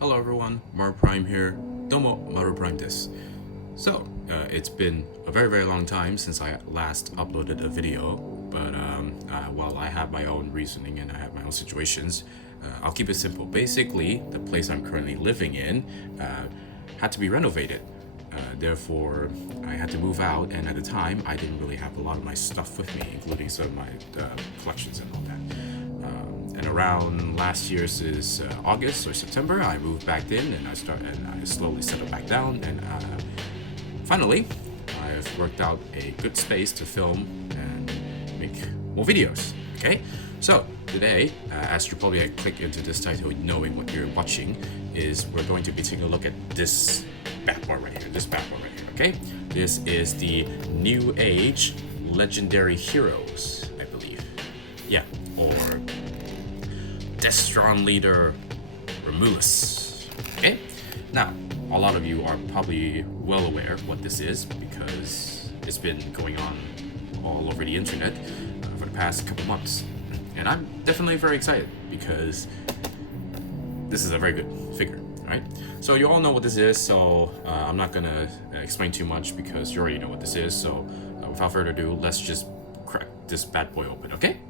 Hello everyone, Maru Prime here. Domo Maru Prime desu. So, it's been a very long time since I last uploaded a video, but while I have my own reasoning and I have my own situations, I'll keep it simple. Basically, the place I'm currently living in had to be renovated. Therefore, I had to move out, and at the time, I didn't really have a lot of my stuff with me, including some of my collections and all that. And around last year's August or September, I moved back in, and I slowly settled back down, and finally, I've worked out a good space to film and make more videos. Okay, so today, as you probably click into this title, knowing what you're watching, is we're going to be taking a look at this bad boy right here. This bad boy right here. Okay, this is the New Age Legendary Heroes, I believe. Yeah, or Destron leader Romulus. Okay, now a lot of you are probably well aware what this is because it's been going on all over the internet for the past couple months, and I'm definitely very excited because this is a very good figure. Right? So you all know what this is, so I'm not gonna explain too much because you already know what this is. So without further ado, let's just crack this bad boy open, okay?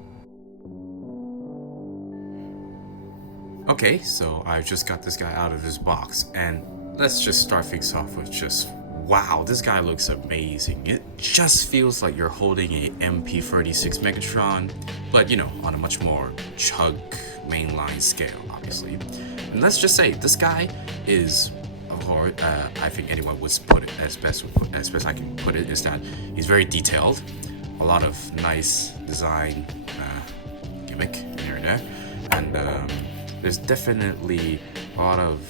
Okay, so I just got this guy out of his box, and let's just start things off with just, wow, this guy looks amazing. It just feels like you're holding a MP36 Megatron, but you know, on a much more chug mainline scale, obviously. And let's just say this guy is, or I think anyone would put it as best I can put it, is that he's very detailed, a lot of nice design gimmick here and there, and there's definitely a lot of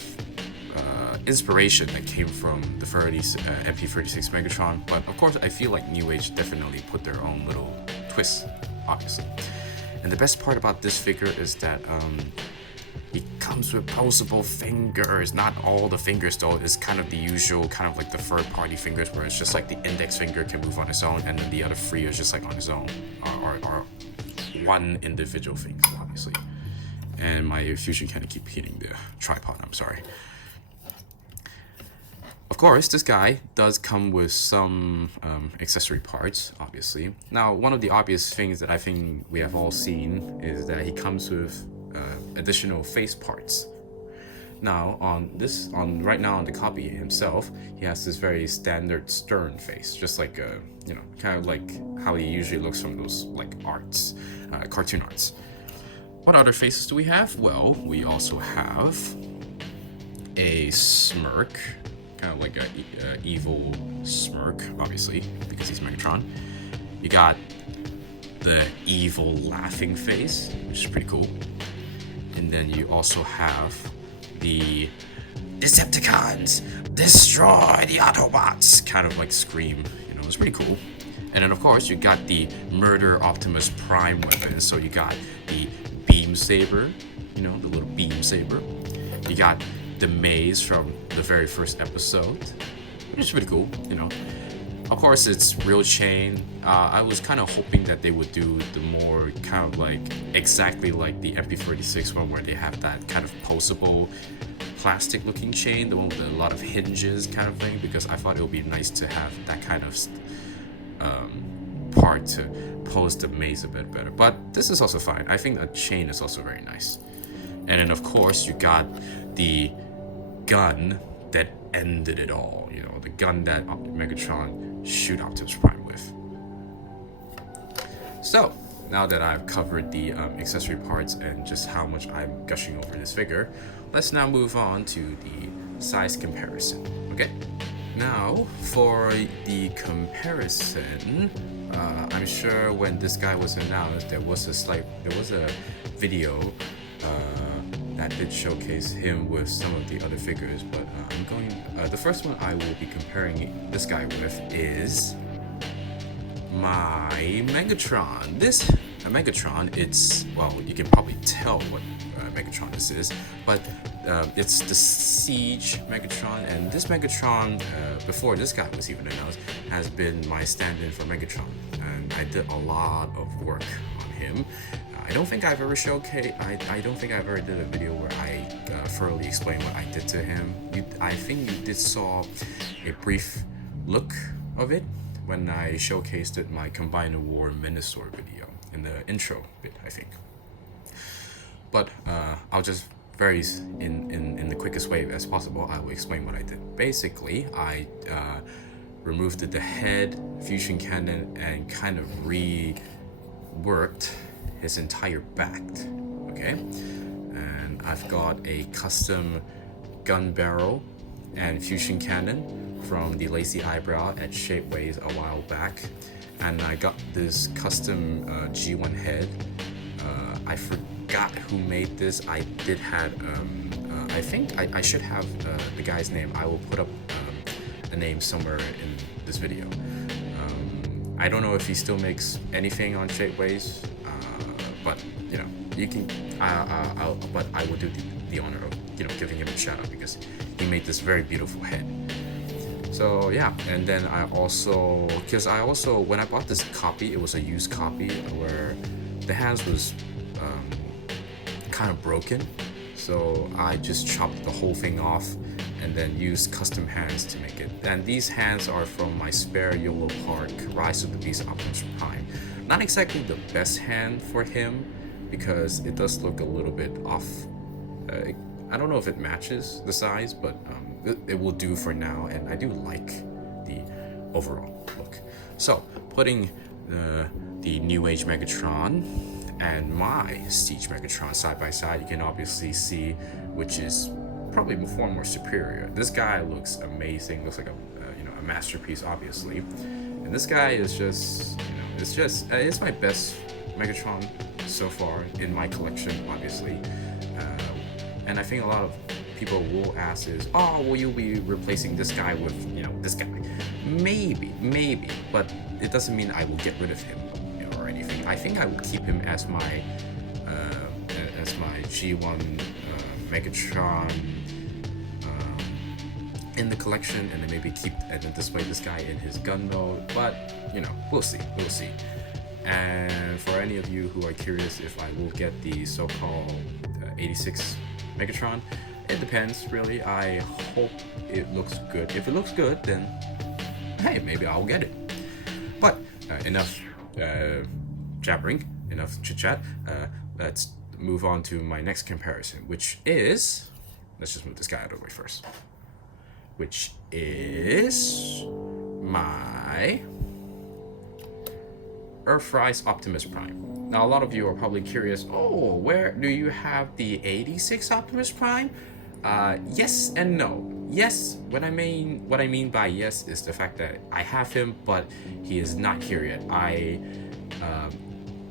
inspiration that came from the MP36 Megatron, but of course I feel like New Age definitely put their own little twist, obviously. And the best part about this figure is that it comes with posable fingers. Not all the fingers though. It's kind of the usual, kind of like the third-party fingers where it's just like the index finger can move on its own, and then the other three is just like on its own, or one individual finger, obviously. And my fusion kind of keep hitting the tripod. I'm sorry. Of course, this guy does come with some accessory parts, obviously. Now, one of the obvious things that I think we have all seen is that he comes with additional face parts. Now, right now on the copy himself, he has this very standard stern face, just like you know, kind of like how he usually looks from those like arts, cartoon arts. What other faces do we have? Well, we also have a smirk, kind of like a evil smirk, obviously, because he's Megatron. You got the evil laughing face, which is pretty cool. And then you also have the Decepticons, destroy the Autobots, kind of like scream, you know, it's pretty cool. And then of course you got the Murder Optimus Prime weapon, so you got the beam saber, you know, the little beam saber. You got the maze from the very first episode, which is pretty cool, you know. Of course, it's real chain. I was kind of hoping that they would do the more kind of like exactly like the MP36 one, where they have that kind of posable plastic looking chain, the one with a lot of hinges kind of thing, because I thought it would be nice to have that kind of part to pose the maze a bit better. But this is also fine. I think a chain is also very nice. And then of course you got the gun that ended it all, you know, the gun that Megatron shoot Optimus Prime with. So now that I've covered the accessory parts and just how much I'm gushing over this figure, let's now move on to the size comparison. Okay, now for the comparison, I'm sure when this guy was announced, there was a video that did showcase him with some of the other figures, but the first one I will be comparing this guy with is my Megatron. This Megatron, it's, well, you can probably tell what Megatron this is, but it's the Siege Megatron, and this Megatron, before this guy was even announced, has been my stand-in for Megatron, and I did a lot of work on him. I don't think I've ever showcased. I don't think I've ever did a video where I thoroughly explain what I did to him. I think you did saw a brief look of it when I showcased it my Combiner War Minosaur video in the intro bit, I think. But I'll just very in the quickest way as possible, I will explain what I did. Basically, I removed the head, fusion cannon, and kind of reworked his entire back. Okay, and I've got a custom gun barrel and fusion cannon from the Lazy Eyebrow at Shapeways a while back, and I got this custom G1 head. I forgot who made this. I did had I think I should have the guy's name. I will put up the name somewhere in this video. I don't know if he still makes anything on Shapeways, but you know, you can. But I will do the honor of giving him a shout out because he made this very beautiful head. So yeah, and then when I bought this copy, it was a used copy where the hands was kind of broken, so I just chopped the whole thing off and then used custom hands to make it. And these hands are from my spare YOLO Park Rise of the Beast Optimus Prime. Not exactly the best hand for him because it does look a little bit off. I don't know if it matches the size, but it will do for now, and I do like the overall look. So putting the new Age Megatron and my Siege Megatron side by side, you can obviously see which is probably far more superior. This guy looks amazing, looks like a masterpiece, obviously, and this guy is just it's my best Megatron so far in my collection, obviously. And I think a lot of people will ask is, oh, will you be replacing this guy with this guy? Maybe, but it doesn't mean I will get rid of him or anything. I think I will keep him as my G1 Megatron in the collection, and then maybe keep and then display this guy in his gun mode. But we'll see. And for any of you who are curious if I will get the so-called 86 Megatron, it depends really. I hope it looks good. If it looks good, then hey, maybe I'll get it. But enough jabbering, enough chit chat. Let's move on to my next comparison, which is, let's just move this guy out of the way first, which is my Earthrise Optimus Prime. Now a lot of you are probably curious, oh, where do you have the 86 Optimus Prime? Yes and no. Yes, what I mean by yes is the fact that I have him, but he is not here yet. I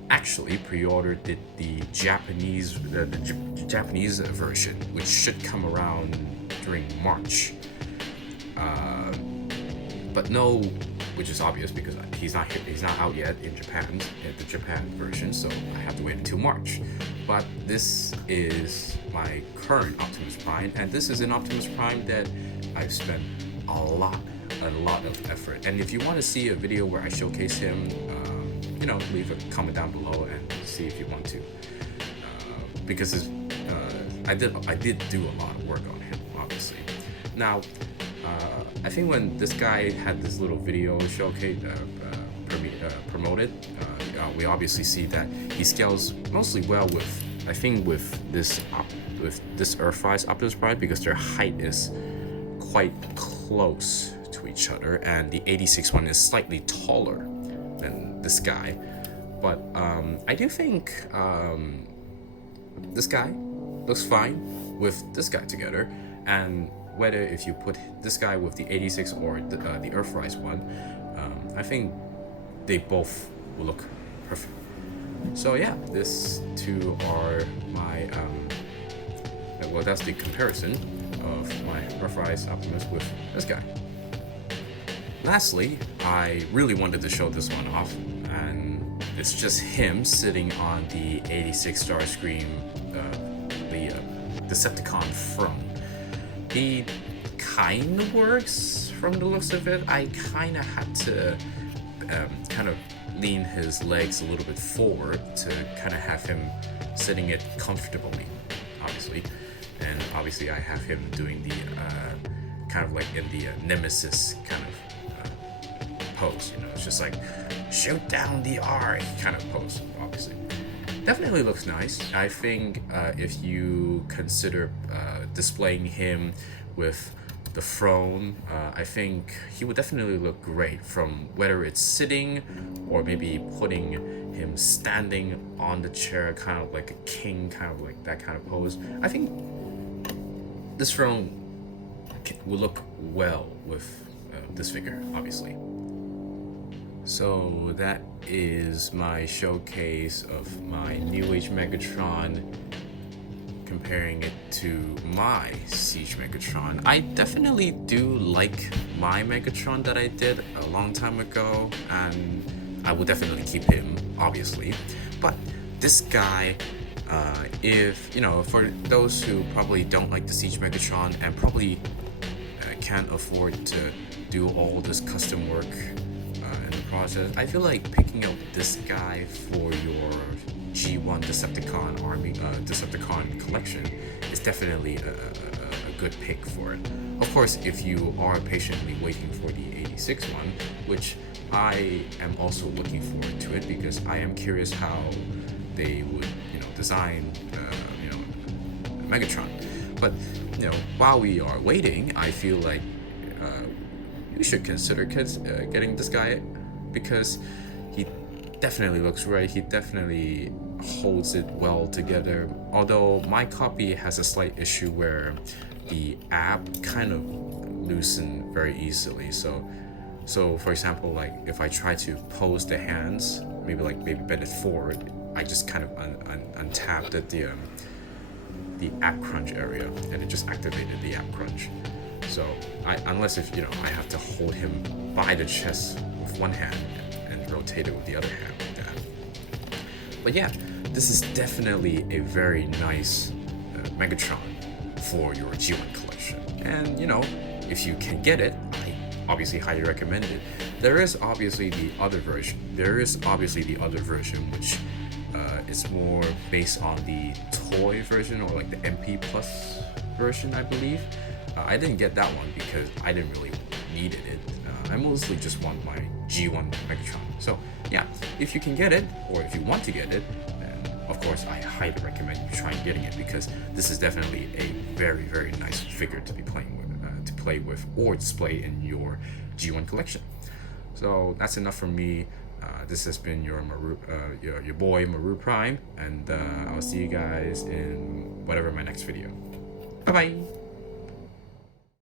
actually pre-ordered the Japanese version, which should come around during March. But no, which is obvious because he's not here, he's not out yet in Japan, the Japan version, so I have to wait until March. But this is my current Optimus Prime, and this is an Optimus Prime that I've spent a lot of effort. And if you want to see a video where I showcase him, leave a comment down below and see if you want to, because I did do a lot of work on him, obviously. Now, I think when this guy had this little video showcase promoted, we obviously see that he scales mostly well with, I think, with this Earthrise Optimus Prime, because their height is quite close to each other, and the 86 one is slightly taller than this guy. But I do think this guy looks fine with this guy together, and whether if you put this guy with the 86 or the Earthrise one, I think they both will look perfect. So yeah, these two are my well, that's the comparison of my Earthrise Optimus with this guy. Lastly, I really wanted to show this one off, and it's just him sitting on the 86 Starscream, the Decepticon throne. He kind of works from the looks of it. I kind of had to kind of lean his legs a little bit forward to kind of have him sitting it comfortably, obviously. And obviously I have him doing the kind of like in the Nemesis kind of pose. You know, it's just like shoot down the R kind of pose. Obviously, definitely looks nice. I think if you consider displaying him with the throne, I think he would definitely look great, from whether it's sitting or maybe putting him standing on the chair, kind of like a king, kind of like that kind of pose. I think this throne will look well with this figure, obviously. So that is my showcase of my New Age Megatron, comparing it to my Siege Megatron. I definitely do like my Megatron that I did a long time ago, and I will definitely keep him, obviously. But this guy, if, you know, for those who probably don't like the Siege Megatron and probably can't afford to do all this custom work in the process, I feel like picking up this guy for your G1 Decepticon army, Decepticon collection is definitely a good pick for it. Of course, if you are patiently waiting for the 86 one, which I am also looking forward to it, because I am curious how they would, you know, design, you know, Megatron. But, you know, while we are waiting, I feel like you should consider getting this guy, because he definitely looks right. He definitely holds it well together. Although my copy has a slight issue where the ab kind of loosen very easily. So for example, like if I try to pose the hands, maybe bend it forward, I just kind of untapped at the ab crunch area, and it just activated the ab crunch. So unless if, you know, I have to hold him by the chest with one hand and rotate it with the other hand like that. But yeah, this is definitely a very nice Megatron for your G1 collection. And, you know, if you can get it, I obviously highly recommend it. There is obviously the other version. Which is more based on the toy version, or like the MP Plus version, I believe. I didn't get that one because I didn't really needed it. I mostly just want my G1 Megatron. So yeah, if you can get it, or if you want to get it, then of course I highly recommend you try getting it, because this is definitely a very, very nice figure to be playing with, to play with or display in your G1 collection. So that's enough from me. This has been your boy Maru Prime, and I'll see you guys in whatever my next video. Bye bye.